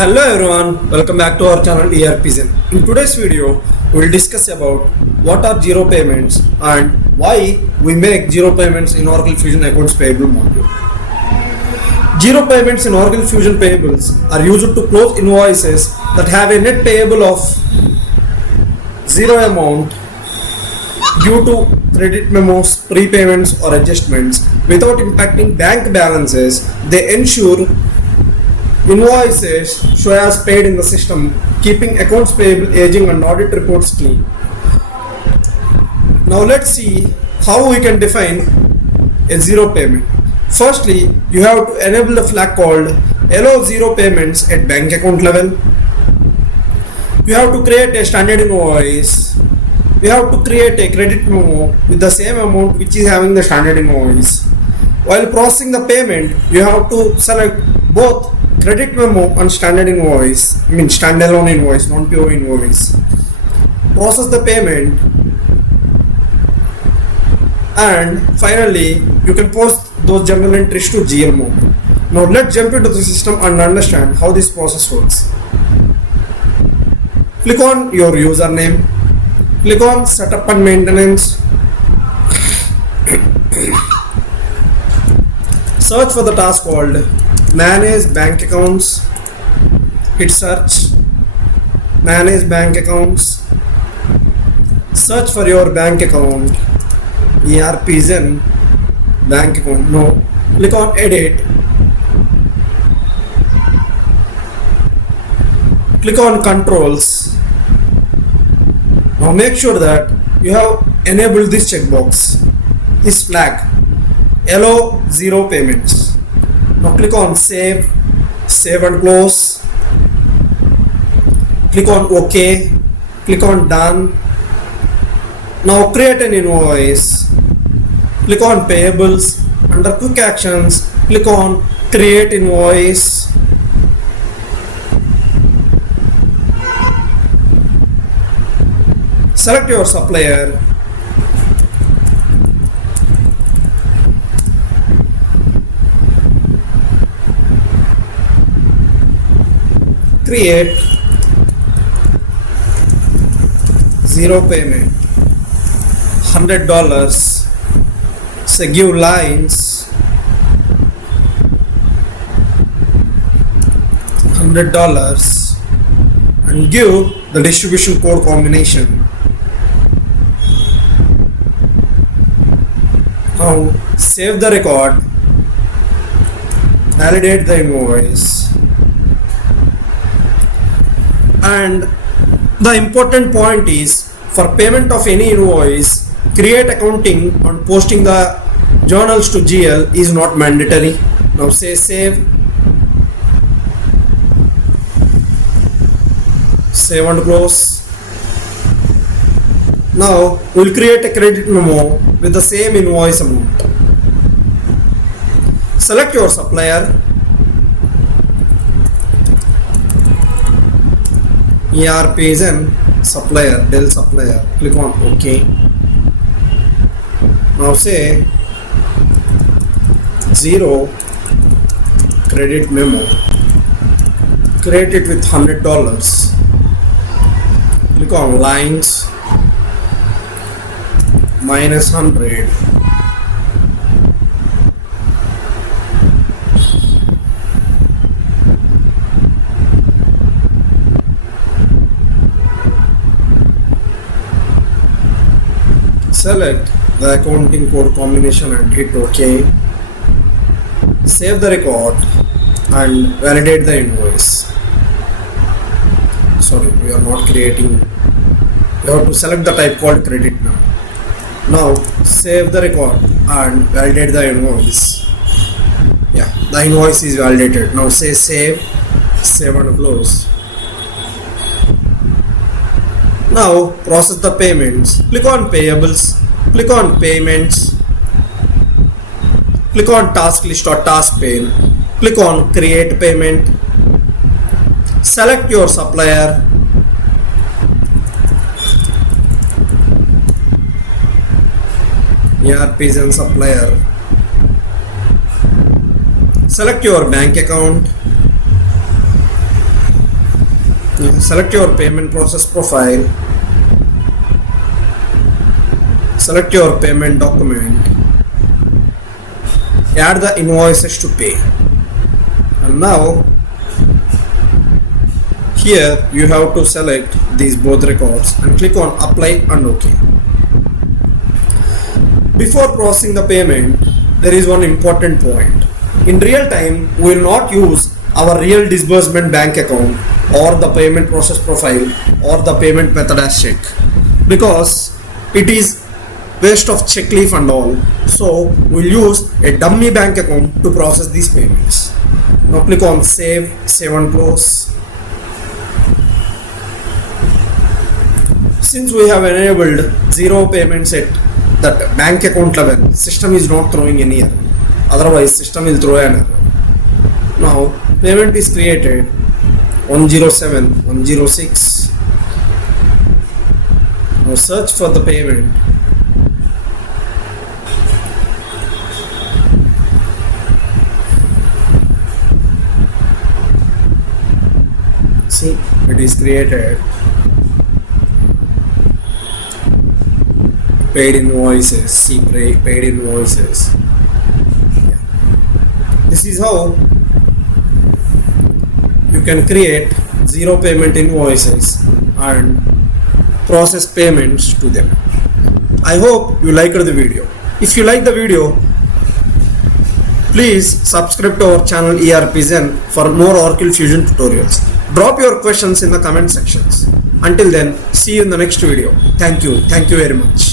Hello everyone, welcome back to our channel ERPZEN. In today's video, we will discuss about what are zero payments and why we make zero payments in Oracle Fusion Accounts Payable module. Zero payments in Oracle Fusion Payables are used to close invoices that have a net payable of zero amount due to credit memos, prepayments or adjustments without impacting bank balances. They ensure invoices show as paid in the system, keeping accounts payable, aging and audit reports clean. Now let's see how we can define a zero payment. Firstly, you have to enable the flag called allow zero payments at bank account level. You have to create a standard invoice. You have to create a credit memo with the same amount which is having the standard invoice. While processing the payment, you have to select both credit memo and standard invoice, standalone invoice, non-PO invoice. Process the payment, and finally you can post those journal entries to GL mode. Now let's jump into the system and understand how this process works. Click on your username, click on setup and maintenance, search for the task called manage bank accounts, hit search, manage bank accounts, search for your bank account, ERPZEN bank account. No, click on edit, click on controls. Now make sure that you have enabled this checkbox, this flag, allow zero payments. Now click on save, save and close, click on OK, click on done. Now create an invoice, click on payables, under quick actions, click on create invoice. Select your supplier, create zero payment, $100, say give lines, $100 and give the distribution code combination. Now save the record, validate the invoice. And the important point is, for payment of any invoice, create accounting and posting the journals to GL is not mandatory. Now say save, save and close. Now we'll create a credit memo with the same invoice amount. Select your supplier, ERPZEN supplier, Dell supplier, click on OK. Now say zero credit memo, create it with $100, click on lines, minus 100, select the accounting code combination and hit OK. Save the record and validate the invoice. Sorry, we are not creating. You have to select the type called credit now. Now save the record and validate the invoice. Yeah, the invoice is validated. Now say save, save and close. Now process the payments. Click on payables, click on payments, click on task list or task pane, click on create payment, select your supplier, ERPZEN supplier, select your bank account, Select your payment process profile, select your payment document, add the invoices to pay, and now here you have to select these both records and click on apply and OK. Before processing the payment, there is one important point. In real time, we will not use our real disbursement bank account or the payment process profile or the payment method as check, because it is waste of check leaf and all. So we'll use a dummy bank account to process these payments. Now click on save and close. Since we have enabled zero payments at that bank account level, system is not throwing any error. Otherwise, system will throw an error. Now, payment is created 107, 106. Now search for the payment. See, it is created. Paid invoices, see paid invoices. Yeah. This is how you can create zero payment invoices and process payments to them. I hope you liked the video. If you like the video, please subscribe to our channel ERPZEN for more Oracle Fusion tutorials. Drop your questions in the comment sections. Until then, see you in the next video. Thank you very much.